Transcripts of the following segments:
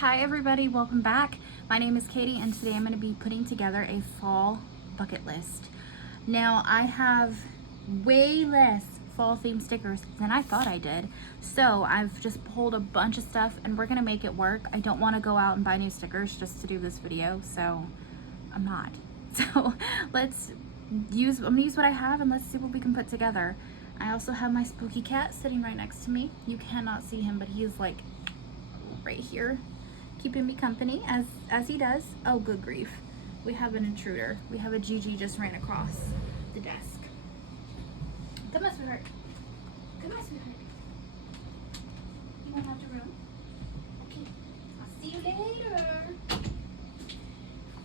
Hi everybody, welcome back. My name is Katie and today I'm going to be putting together a fall bucket list. Now I have way less fall themed stickers than I thought I did. So I've just pulled a bunch of stuff and we're going to make it work. I don't want to go out and buy new stickers just to do this video, so I'm not. So I'm going to use what I have and let's see what we can put together. I also have my spooky cat sitting right next to me. You cannot see him, but he is like right here, keeping me company as he does. Oh, good grief. We have an intruder. We have a Gigi just ran across the desk. Come on, sweetheart. Come on, sweetheart. You won't have to room. Okay. I'll see you later.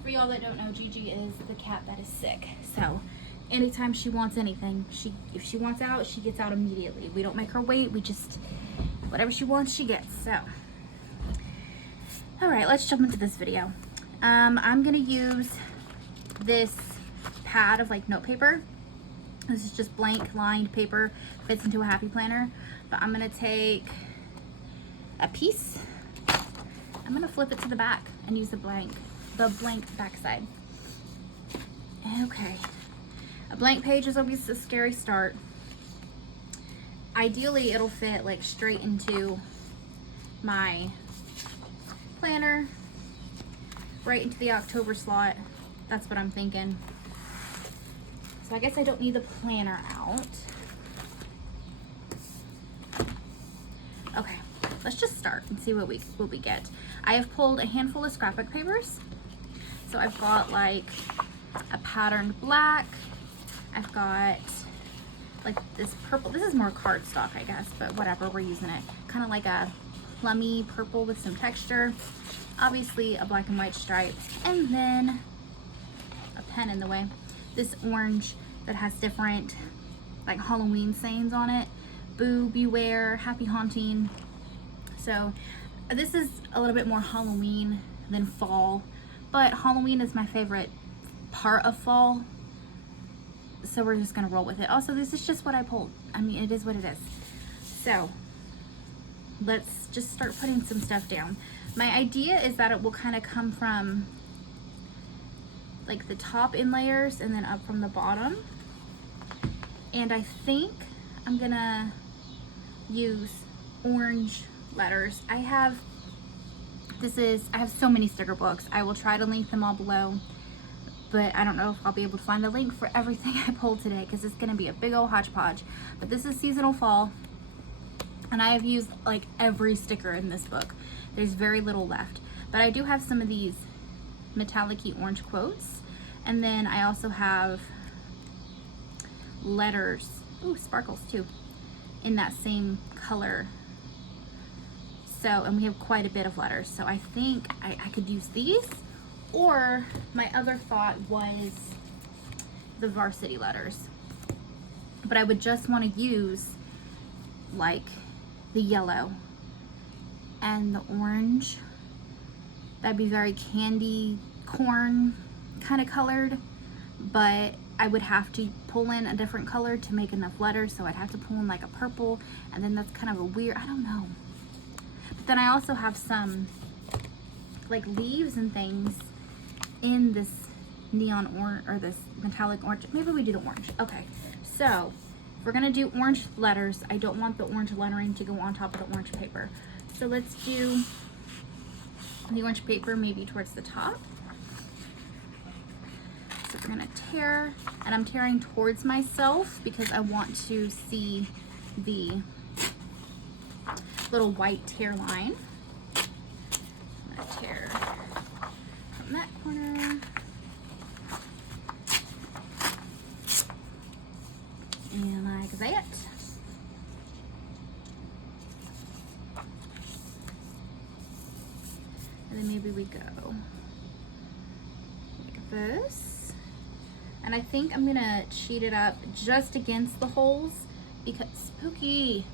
For y'all that don't know, Gigi is the cat that is sick. So anytime she wants anything, if she wants out, she gets out immediately. We don't make her wait. We just, whatever she wants, she gets. So all right, let's jump into this video. I'm gonna use this pad of like note paper. This is just blank lined paper, fits into a happy planner. But I'm gonna take a piece. I'm gonna flip it to the back and use the blank back side. Okay, a blank page is always a scary start. Ideally, it'll fit like straight into my planner, right into the October slot. That's what I'm thinking. So I guess I don't need the planner out. Okay, let's just start and see what we get. I have pulled a handful of scrapbook papers. So I've got like a patterned black. I've got like this purple. This is more cardstock, I guess, but whatever, we're using it. Kind of like a plummy purple with some texture. Obviously a black and white stripe, and then a pen in the way. This orange that has different like Halloween sayings on it. Boo, beware, happy haunting. So this is a little bit more Halloween than fall, but Halloween is my favorite part of fall, so we're just gonna roll with it. Also, this is just what I pulled. I mean, it is what it is. So let's just start putting some stuff down. My idea is that it will kind of come from like the top in layers and then up from the bottom. And I think I'm gonna use orange letters. I have so many sticker books. I will try to link them all below, but I don't know if I'll be able to find the link for everything I pulled today because it's gonna be a big old hodgepodge. But this is seasonal fall, and I have used like every sticker in this book. There's very little left, but I do have some of these metallic-y orange quotes, and then I also have letters, ooh, sparkles too, in that same color. So, and we have quite a bit of letters, so I think I could use these, or my other thought was the varsity letters, but I would just want to use like the yellow and the orange. That'd be very candy corn kind of colored, but I would have to pull in a different color to make enough letters, so I'd have to pull in like a purple, and then that's kind of a weird, I don't know. But then I also have some like leaves and things in this neon orange, or this metallic orange. Maybe we do the orange. Okay, so we're gonna do orange letters. I don't want the orange lettering to go on top of the orange paper. So let's do the orange paper maybe towards the top. So we're gonna tear, and I'm tearing towards myself because I want to see the little white tear line. I'm gonna tear from that corner. And like that. And then maybe we go like this. And I think I'm gonna cheat it up just against the holes because Spooky,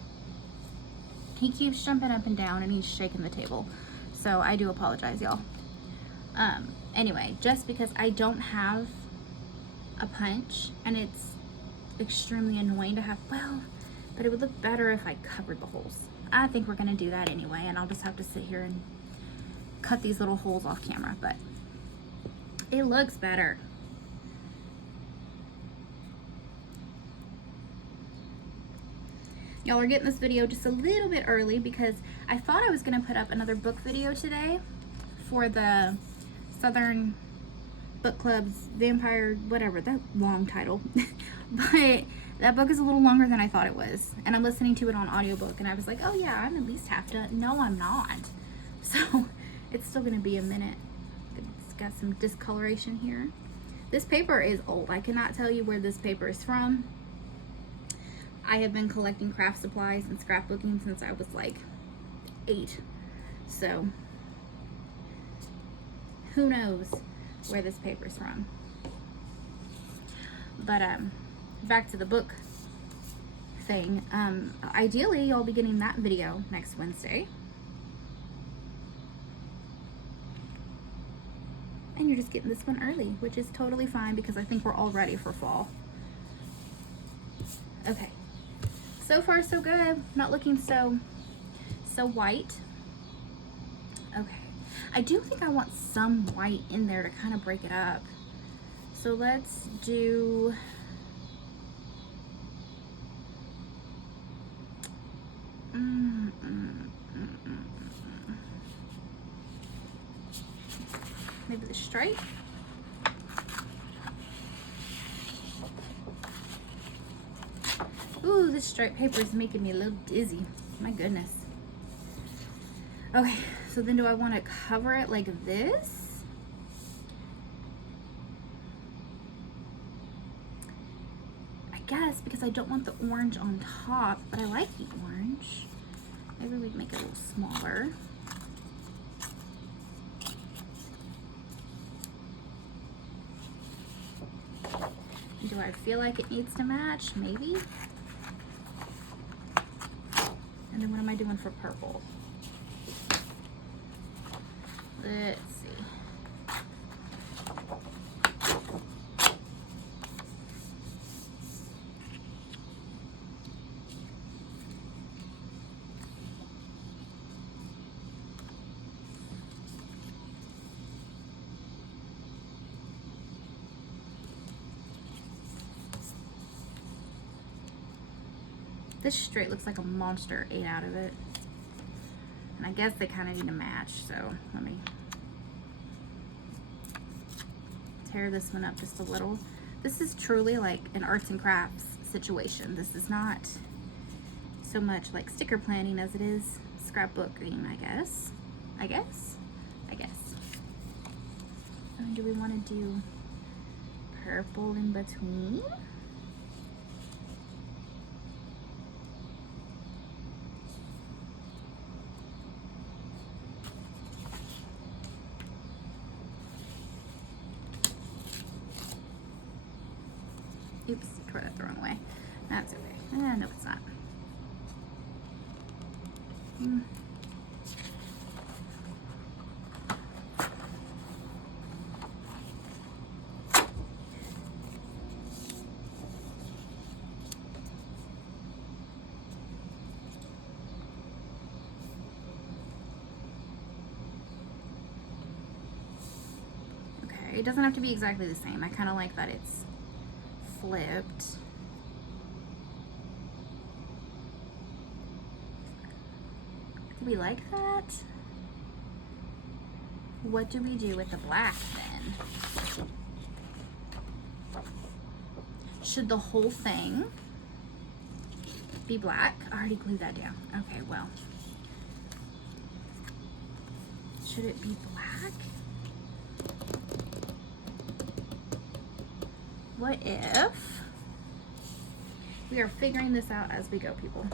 he keeps jumping up and down and he's shaking the table. So I do apologize, y'all. Anyway, just because I don't have a punch and it's extremely annoying to have, well, but it would look better if I covered the holes. I think we're gonna do that anyway, and I'll just have to sit here and cut these little holes off camera, but it looks better. Y'all are getting this video just a little bit early because I thought I was gonna put up another book video today for the Southern Book Club's Vampire, whatever, that long title. But that book is a little longer than I thought it was. And I'm listening to it on audiobook and I was like, oh yeah, I'm at least half done. No, I'm not. So it's still gonna be a minute. It's got some discoloration here. This paper is old. I cannot tell you where this paper is from. I have been collecting craft supplies and scrapbooking since I was like 8. So who knows where this paper's from. But back to the book thing. Ideally y'all be getting that video next Wednesday. And you're just getting this one early, which is totally fine because I think we're all ready for fall. Okay. So far so good. Not looking so white. Okay. I do think I want some white in there to kind of break it up. So let's do maybe the stripe. Ooh, this stripe paper is making me a little dizzy. My goodness. Okay, so then do I want to cover it like this? I guess because I don't want the orange on top, but I like the orange. Maybe we'd make it a little smaller. Do I feel like it needs to match? Maybe. And then what am I doing for purple? Let's see. This straight looks like a monster ate out of it. And I guess they kind of need to match, so let me tear this one up just a little. This is truly like an arts and crafts situation. This is not so much like sticker planning as it is scrapbooking, I guess. And do we want to do purple in between? Oops, tore that the wrong way. That's okay. No, it's not. Okay, it doesn't have to be exactly the same. I kind of like that it's flipped. Do we like that? What do we do with the black then? Should the whole thing be black? I already glued that down. Okay, well. Should it be black? What if we are figuring this out as we go, people?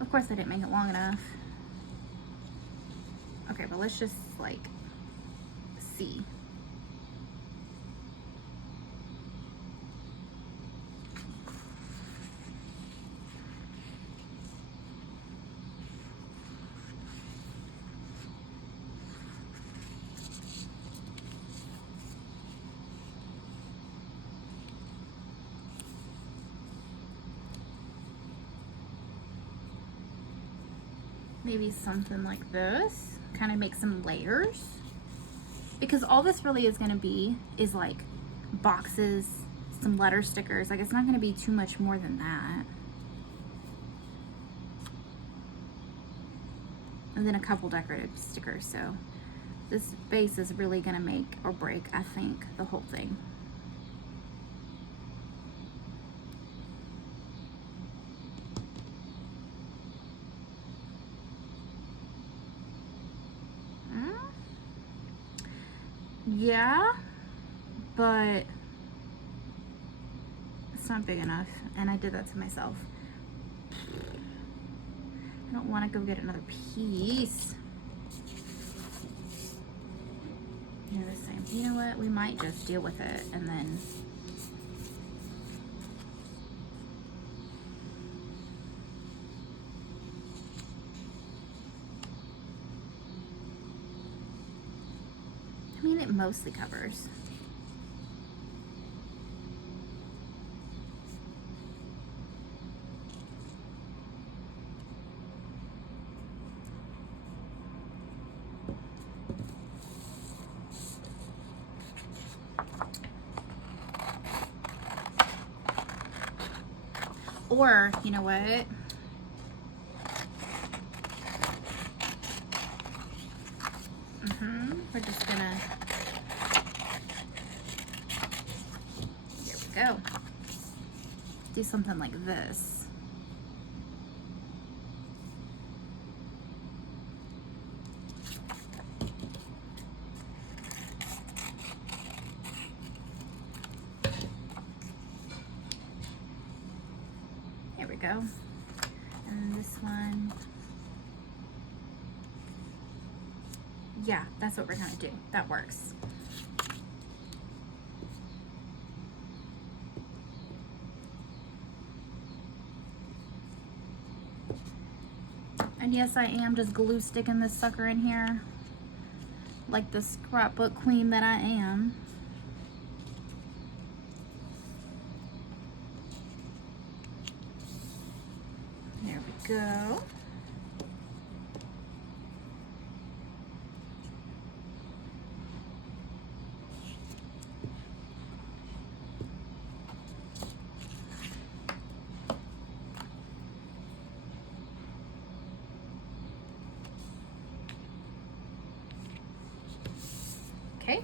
Of course I didn't make it long enough. Okay, but let's just like see. maybe something like this, kind of make some layers, because all this really is going to be is like boxes, some letter stickers. Like, it's not going to be too much more than that. And then a couple decorative stickers. So this base is really going to make or break, I think, the whole thing. Yeah, but it's not big enough, and I did that to myself. I don't want to go get another piece. You're the same. You know what? We might just deal with it, and then I mean, it mostly covers. Or, you know what? We're just gonna, here we go. Do something like this. There we go. And this one. Yeah, that's what we're gonna do. That works. And yes, I am just glue sticking this sucker in here like the scrapbook queen that I am. There we go. Okay.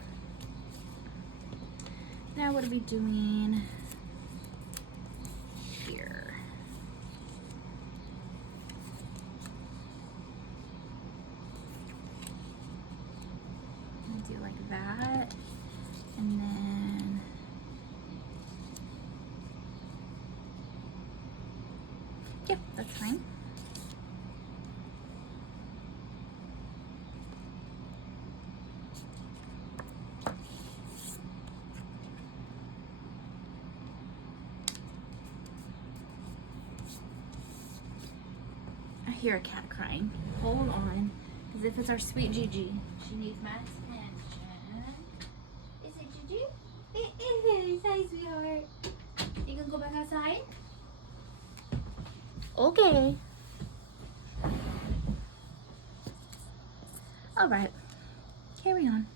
Now what are we doing here? Do like that, and then yeah, that's fine. I hear a cat crying. Hold on, as if it's our sweet Gigi. She needs my attention. Is it Gigi? It is. Hi, sweetheart. You can go back outside? Okay. All right. Carry on.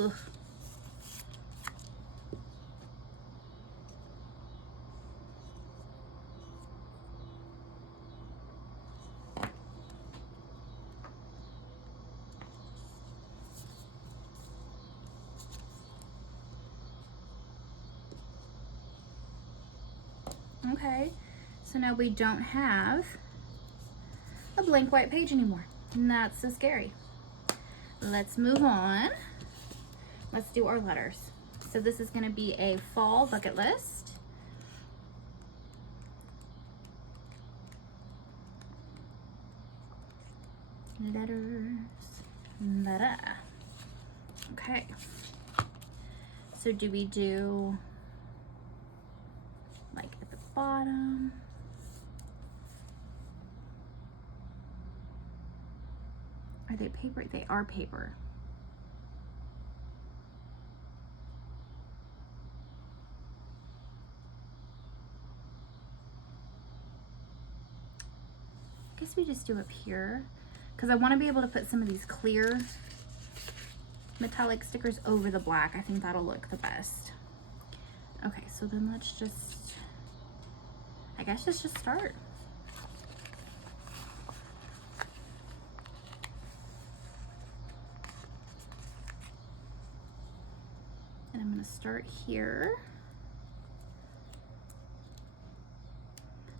Ugh. Okay, so now we don't have a blank white page anymore. Not so scary. Let's move on. Let's do our letters. So this is going to be a fall bucket list. Letters. Letter. Okay. So do we do like at the bottom? Are they paper? They are paper. I guess we just do up here because I want to be able to put some of these clear metallic stickers over the black. I think that'll look the best. Okay, so then let's just, I guess let's just start. And I'm going to start here.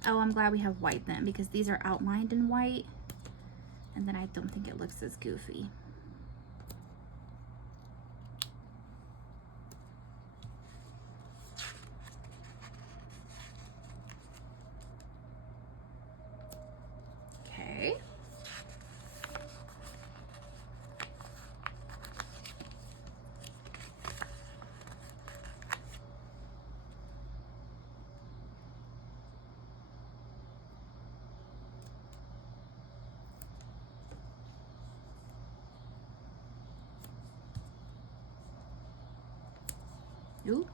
Oh, I'm glad we have white then, because these are outlined in white, and then I don't think it looks as goofy. Okay. Ooh.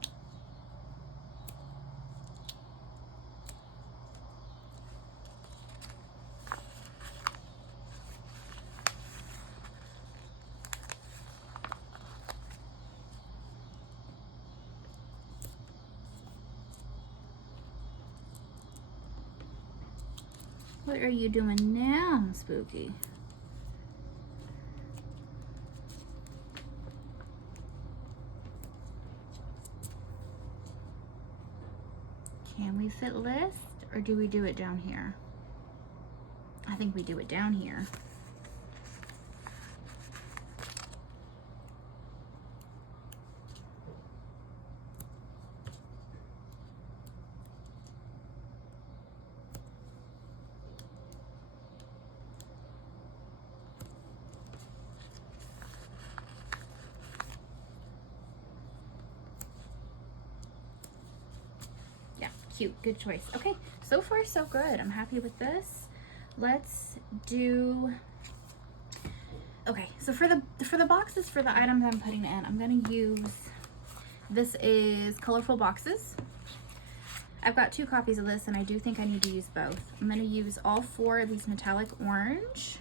What are you doing now, Spooky? Can we fit list, or do we do it down here? I think we do it down here. Cute, good choice. Okay, so far so good. I'm happy with this. Let's do, okay, so for the boxes, for the items I'm putting in, I'm gonna use, this is Colorful Boxes. I've got 2 copies of this, and I do think I need to use both. I'm gonna use all 4 of these metallic orange,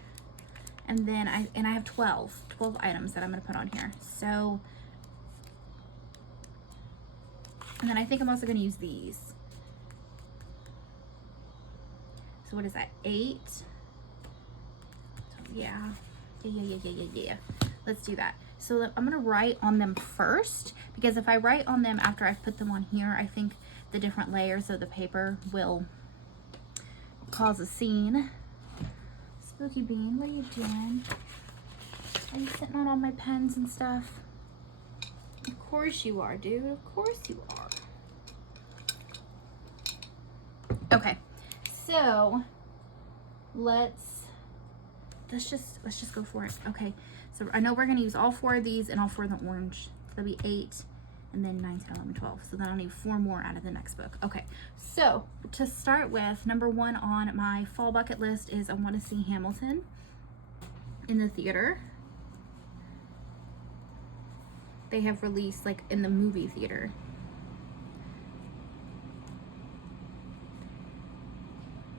and then I have 12 items that I'm gonna put on here. So, and then I think I'm also gonna use these. So what is that, 8? So yeah. Let's do that. So I'm gonna write on them first, because if I write on them after I've put them on here, I think the different layers of the paper will cause a scene. Spooky Bean, what are you doing? Are you sitting on all my pens and stuff? Of course you are, dude. Of course you are. Okay. So let's just go for it. Okay, so I know we're gonna use all 4 of these and all 4 of the orange. So that'll be 8, and then 9, 10, 11, 12. So then I'll need 4 more out of the next book. Okay, so to start with, number 1 on my fall bucket list is I want to see Hamilton in the theater. They have released, like, in the movie theater.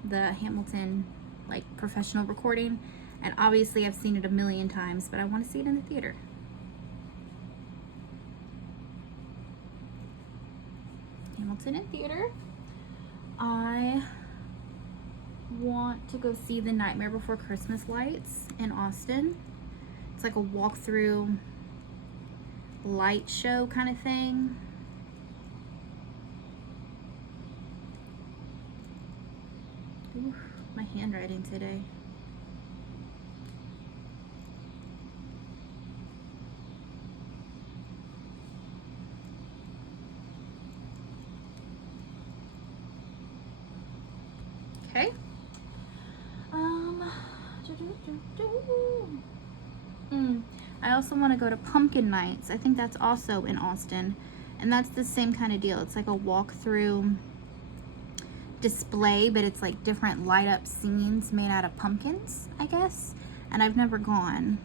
The Hamilton, like, professional recording, and obviously I've seen it a million times, but I want to see it in the theater. Hamilton in theater. I want to go see The Nightmare Before Christmas lights in Austin. It's like a walkthrough light show kind of thing. Ooh, my handwriting today. Okay. I also want to go to Pumpkin Nights. I think that's also in Austin, and that's the same kind of deal. It's like a walkthrough display, but it's like different light up scenes made out of pumpkins, I guess. and I've never gone.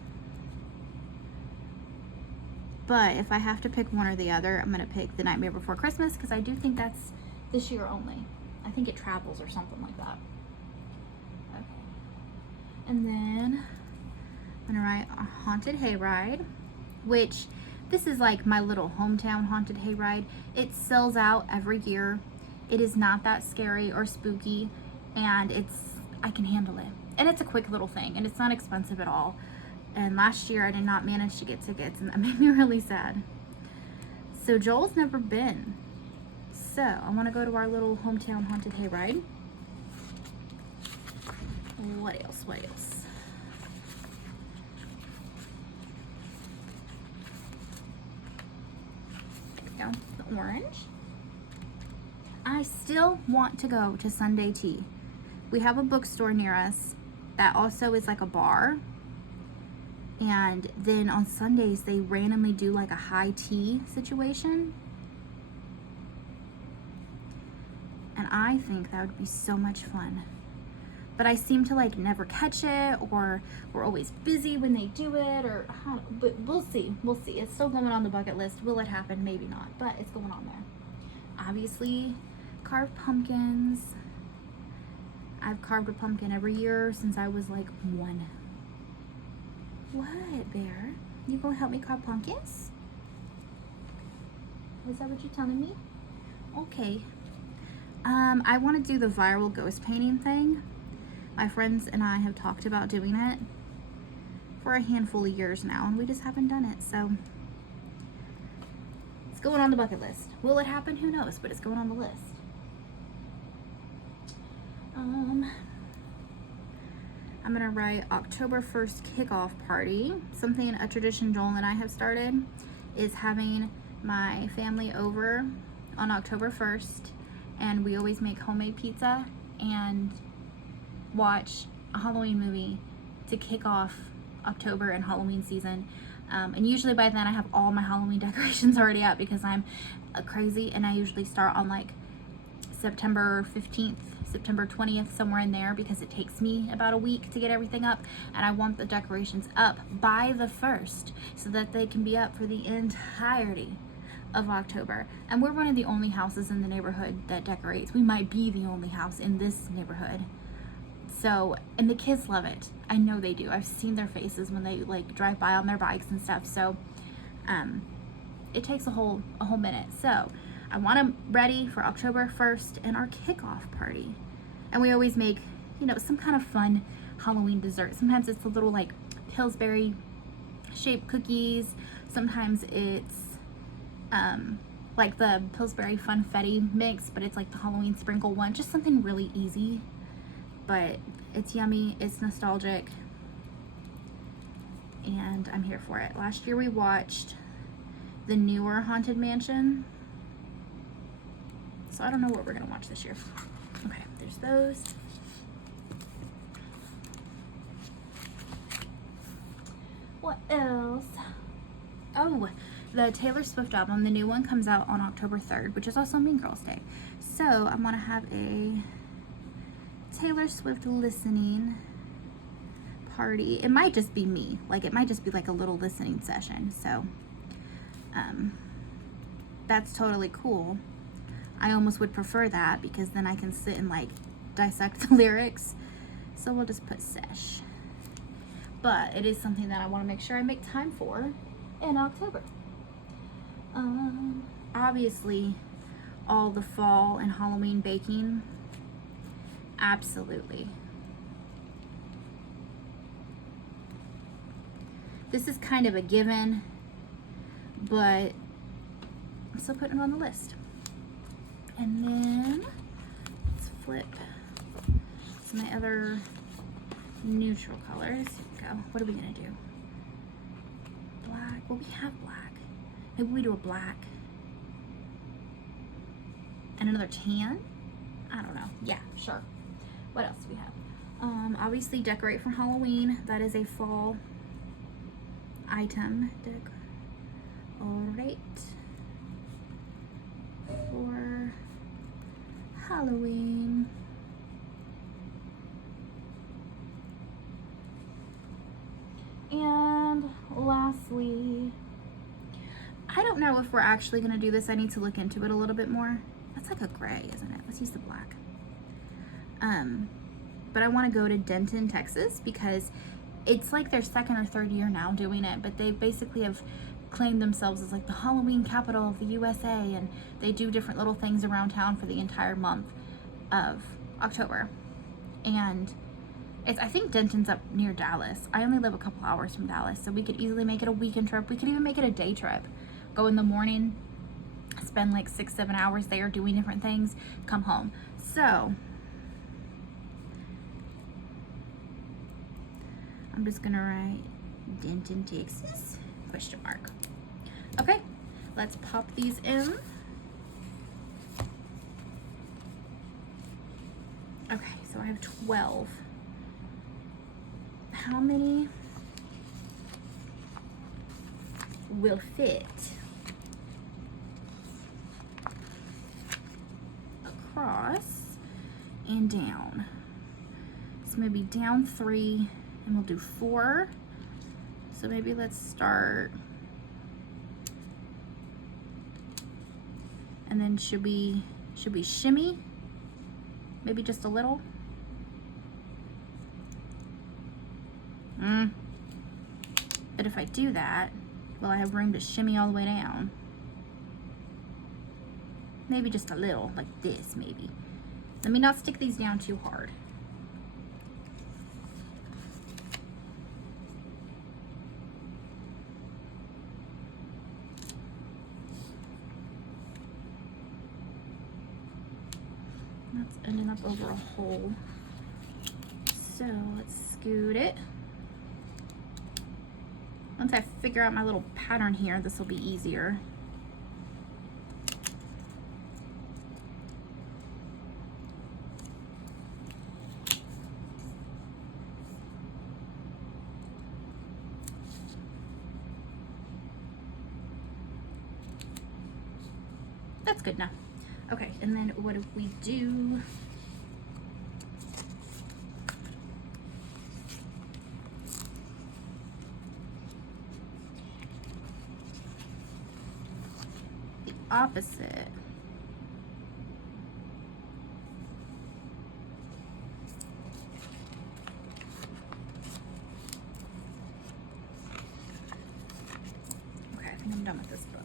But if I have to pick one or the other, I'm gonna pick The Nightmare Before Christmas because I do think that's this year only. I think it travels or something like that. Okay. And then I'm gonna write a Haunted Hayride, which this is like my little hometown haunted hayride. It sells out every year. It is not that scary or spooky, and I can handle it. And it's a quick little thing, and it's not expensive at all. And last year I did not manage to get tickets, and that made me really sad. So Joel's never been. So I want to go to our little hometown haunted hayride. What else? What else? There we go. The orange. I still want to go to Sunday Tea. We have a bookstore near us that also is like a bar. And then on Sundays, they randomly do like a high tea situation. And I think that would be so much fun. But I seem to like never catch it, or we're always busy when they do it, or but we'll see. We'll see. It's still going on the bucket list. Will it happen? Maybe not, but it's going on there. Obviously, carved pumpkins. I've carved a pumpkin every year since I was like 1. What, Bear? You gonna help me carve pumpkins? Is that what you're telling me? Okay. I want to do the viral ghost painting thing. My friends and I have talked about doing it for a handful of years now, and we just haven't done it, so it's going on the bucket list. Will it happen? Who knows, but it's going on the list. I'm gonna write October 1st kickoff party. A tradition Joel and I have started is having my family over on October 1st, and we always make homemade pizza and watch a Halloween movie to kick off October and Halloween season. And usually by then I have all my Halloween decorations already up because I'm crazy, and I usually start on like September 15th, September 20th, somewhere in there, because it takes me about a week to get everything up, and I want the decorations up by the 1st so that they can be up for the entirety of October. And we're one of the only houses in the neighborhood that decorates. We might be the only house in this neighborhood. So, and the kids love it. I know they do. I've seen their faces when they like drive by on their bikes and stuff. So, it takes a whole minute. So, I want them ready for October 1st and our kickoff party. And we always make, you know, some kind of fun Halloween dessert. Sometimes it's a little like Pillsbury shaped cookies. Sometimes it's like the Pillsbury Funfetti mix, but it's like the Halloween sprinkle one. Just something really easy, but it's yummy, it's nostalgic, and I'm here for it. Last year we watched the newer Haunted Mansion, so I don't know what we're gonna watch this year. Okay, there's those. What else? Oh, the Taylor Swift album, the new one, comes out on October 3rd, which is also Mean Girls Day. So I'm gonna have a Taylor Swift listening party. It might just be me. Like, it might just be like a little listening session. So, that's totally cool. I almost would prefer that because then I can sit and like dissect the lyrics. So we'll just put sesh. But it is something that I want to make sure I make time for in October. Obviously, all the fall and Halloween baking. Absolutely. This is kind of a given, but I'm still putting it on the list. And then let's flip some of my other neutral colors. Here we go. What are we gonna do? Black. Well, we have black. Maybe we do a black and another tan. I don't know. Yeah, sure. What else do we have? Obviously decorate for Halloween. That is a fall item. Alright. For Halloween. if we're actually gonna do this, I need to look into it a little bit more. That's like a gray, isn't it? Let's use the black. But I wanna go to Denton, Texas, because it's like their second or third year now doing it, but they basically have claimed themselves as like the Halloween capital of the USA, and they do different little things around town for the entire month of October. And I think Denton's up near Dallas. I only live a couple hours from Dallas, so we could easily make it a weekend trip. We could even make it a day trip. Go in the morning, spend like 6-7 hours there doing different things, come home. So I'm just gonna write Denton, Texas, ? Okay, let's pop these in. Okay, so I have 12. How many will fit across and down? So maybe down 3, and we'll do 4. So maybe let's start, and then should we shimmy? Maybe just a little. But if I do that, will I have room to shimmy all the way down? Maybe just a little, like this maybe. Let me not stick these down too hard. That's ending up over a hole. So let's scoot it. Once I figure out my little pattern here, this will be easier. That's good enough. Okay, and then what if we do the opposite? Okay, I think I'm done with this book.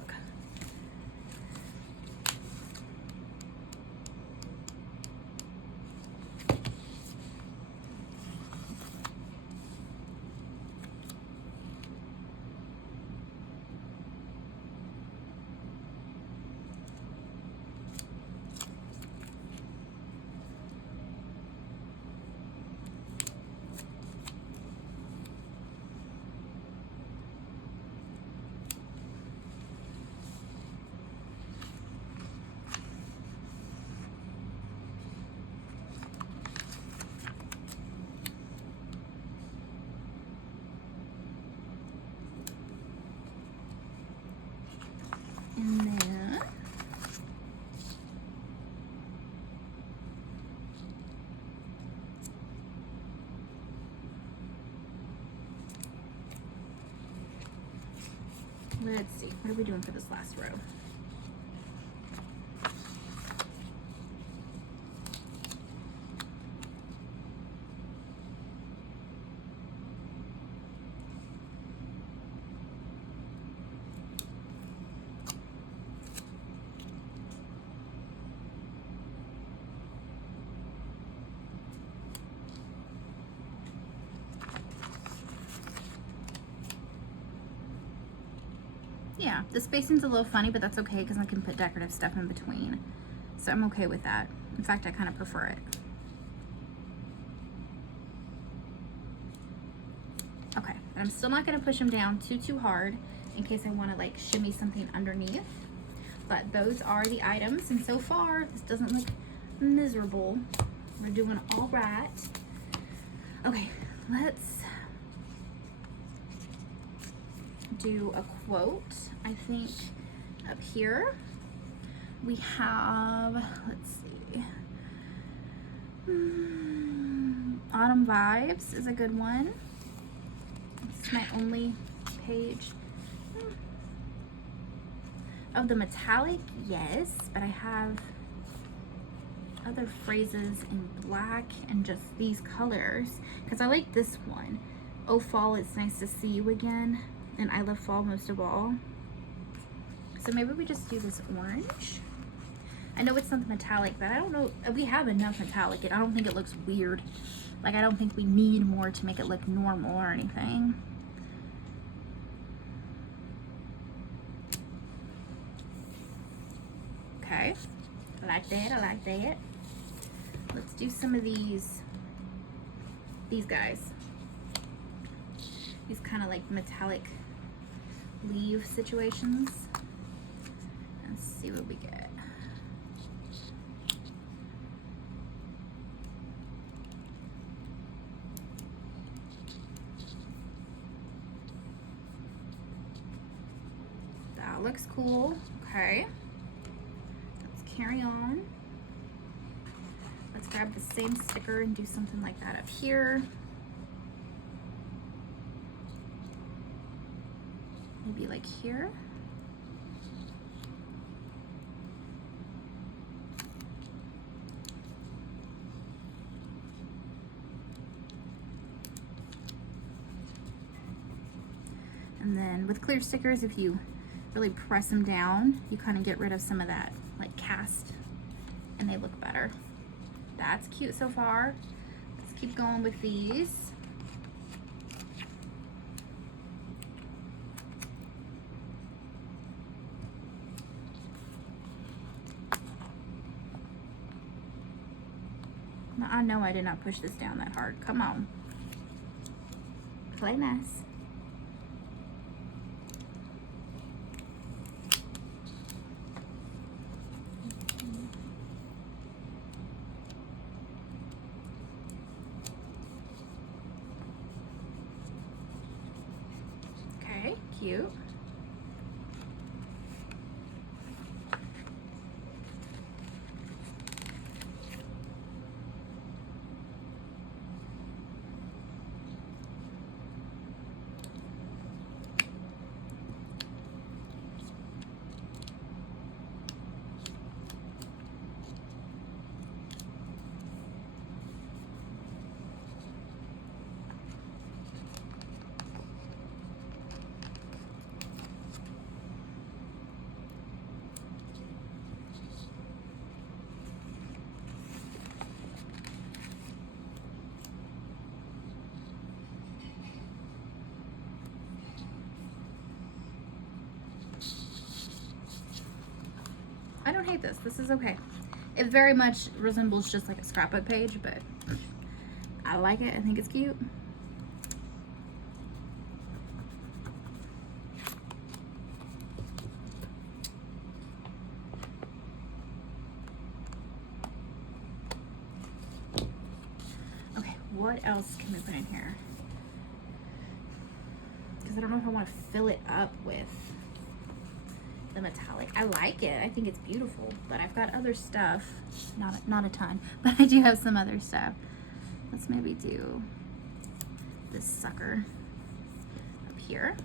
And then let's see, what are we doing for this last row? Yeah, the spacing's a little funny, but that's okay because I can put decorative stuff in between. So I'm okay with that. In fact, I kind of prefer it. Okay, but I'm still not going to push them down too hard in case I want to like shimmy something underneath. But those are the items, and so far this doesn't look miserable. We're doing all right. Okay, let's do a quote. I think up here we have, let's see, Autumn Vibes is a good one. It's my only page. Of the metallic, yes, but I have other phrases in black and just these colors because I like this one. Oh fall, it's nice to see you again, and I love fall most of all. So maybe we just do this orange. I know it's not metallic, but I don't know, we have enough metallic and I don't think it looks weird. Like I don't think we need more to make it look normal or anything. Okay, I like that, I like that. Let's do some of these guys. These kind of like metallic leaf situations. And see what we get. That looks cool. Okay. Let's carry on. Let's grab the same sticker and do something like that up here. Maybe like here. And then with clear stickers, if you really press them down, you kind of get rid of some of that like cast and they look better. That's cute so far. Let's keep going with these. Now, I know I did not push this down that hard. Come on. Play nice. Okay, cute. I don't hate this. This is okay. It very much resembles just like a scrapbook page, but I like it. I think it's cute. Okay, what else can we put in here? Because I don't know if I want to fill it up with the metallic. I like it. I think it's beautiful, but I've got other stuff. Not a ton, but I do have some other stuff. Let's maybe do this sucker up here.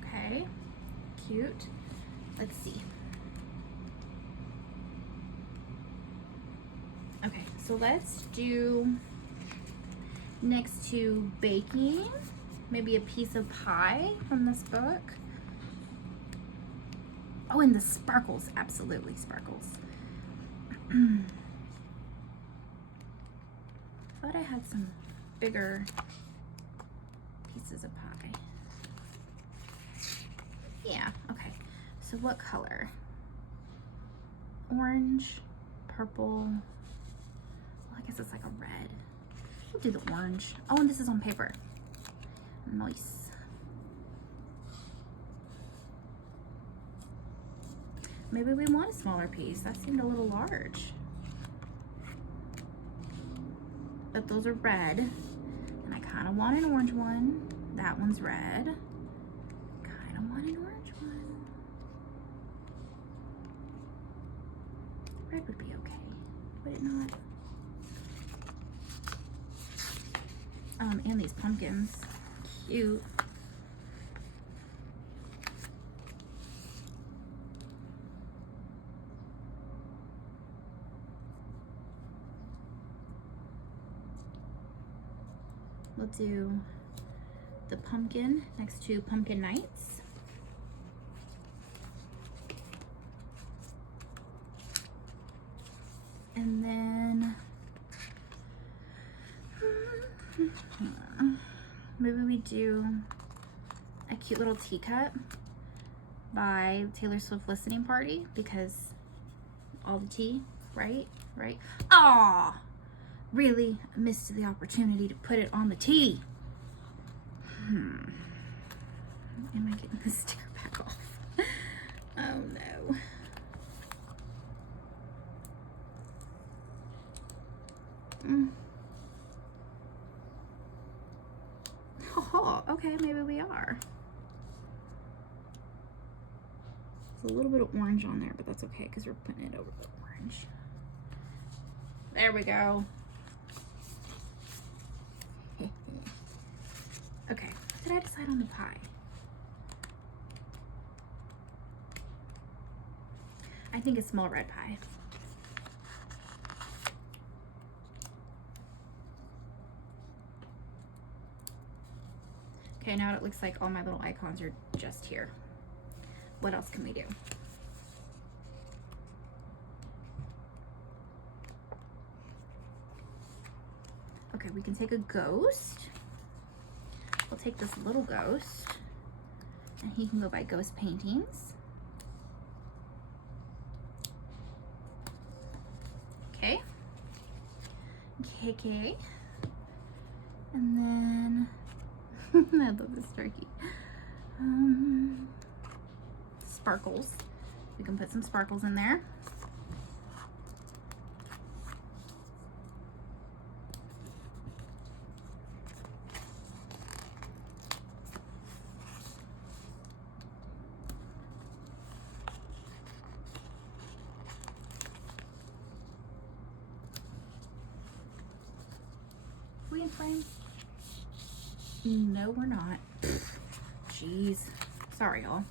Okay, cute. Let's see. Okay, so let's do next to baking, maybe a piece of pie from this book. Oh, and the sparkles, absolutely sparkles. Thought I had some bigger pieces of pie. Yeah, okay. So what color? Orange, purple. Well, I guess it's like a red. We'll do the orange. Oh, and this is on paper. Nice. Maybe we want a smaller piece. That seemed a little large. But those are red. And I kind of want an orange one. That one's red. Kind of want an orange one. Red would be okay. Would it not? And these pumpkins. Cute. We'll do the pumpkin next to Pumpkin Nights. And then maybe we do a cute little teacup by Taylor Swift Listening Party, because all the tea, right? Right? Aw! Really missed the opportunity to put it on the tea. Am I getting the sticker back off? Oh no. Oh, okay, maybe we are. There's a little bit of orange on there, but that's okay because we're putting it over the orange. There we go. Okay, what did I decide on the pie? I think it's small red pie. Okay, now it looks like all my little icons are just here. What else can we do? Okay, we can take a ghost. We'll take this little ghost, and he can go by Ghost Paintings. Okay. Okay. And then I love this turkey. Sparkles. We can put some sparkles in there. We in frame? No, we're not. Jeez. Sorry, y'all.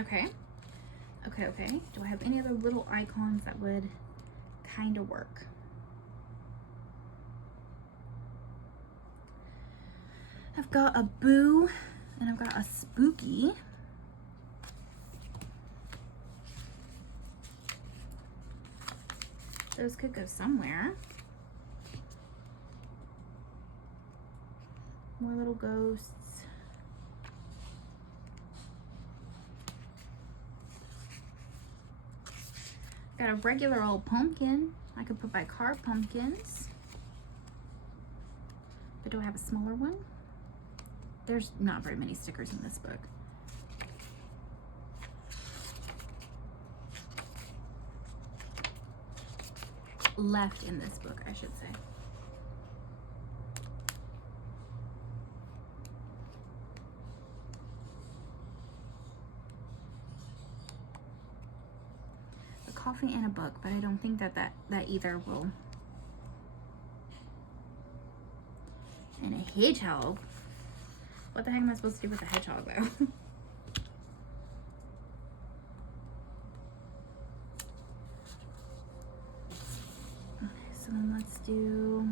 Okay. Okay. Do I have any other little icons that would kind of work? I've got a boo and I've got a spooky. Those could go somewhere. More little ghosts. Got a regular old pumpkin. I could put by carved pumpkins. But do I have a smaller one? There's not very many stickers in this book. Left in this book, I should say. Coffee and a book, but I don't think that either will. And a hedgehog. What the heck am I supposed to do with a hedgehog though? Okay, so then let's do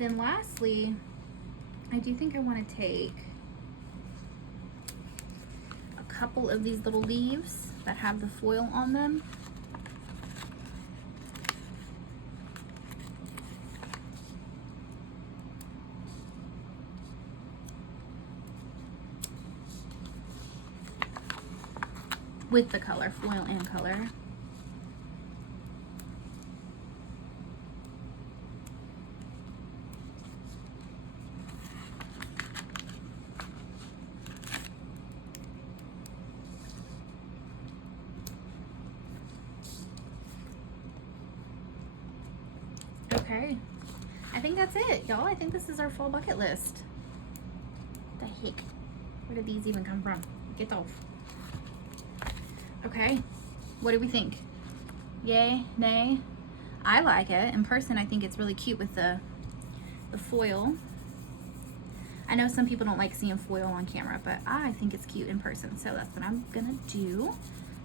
And then lastly, I do think I want to take a couple of these little leaves that have the foil on them. With the color, foil and color. Okay, I think that's it, y'all. I think this is our fall bucket list. The heck? Where did these even come from? Get off. Okay, what do we think? Yay, nay? I like it. In person, I think it's really cute with the foil. I know some people don't like seeing foil on camera, but I think it's cute in person, so that's what I'm gonna do.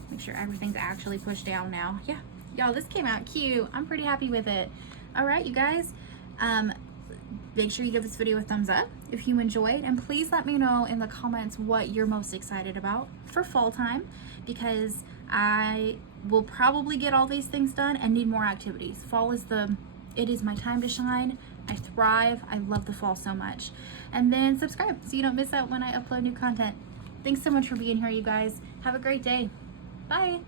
Make sure everything's actually pushed down now. Yeah, y'all, this came out cute. I'm pretty happy with it. All right, you guys, make sure you give this video a thumbs up if you enjoyed, and please let me know in the comments what you're most excited about for fall time, because I will probably get all these things done and need more activities. Fall is it is my time to shine. I thrive. I love the fall so much. And then subscribe so you don't miss out when I upload new content. Thanks so much for being here, you guys. Have a great day. Bye.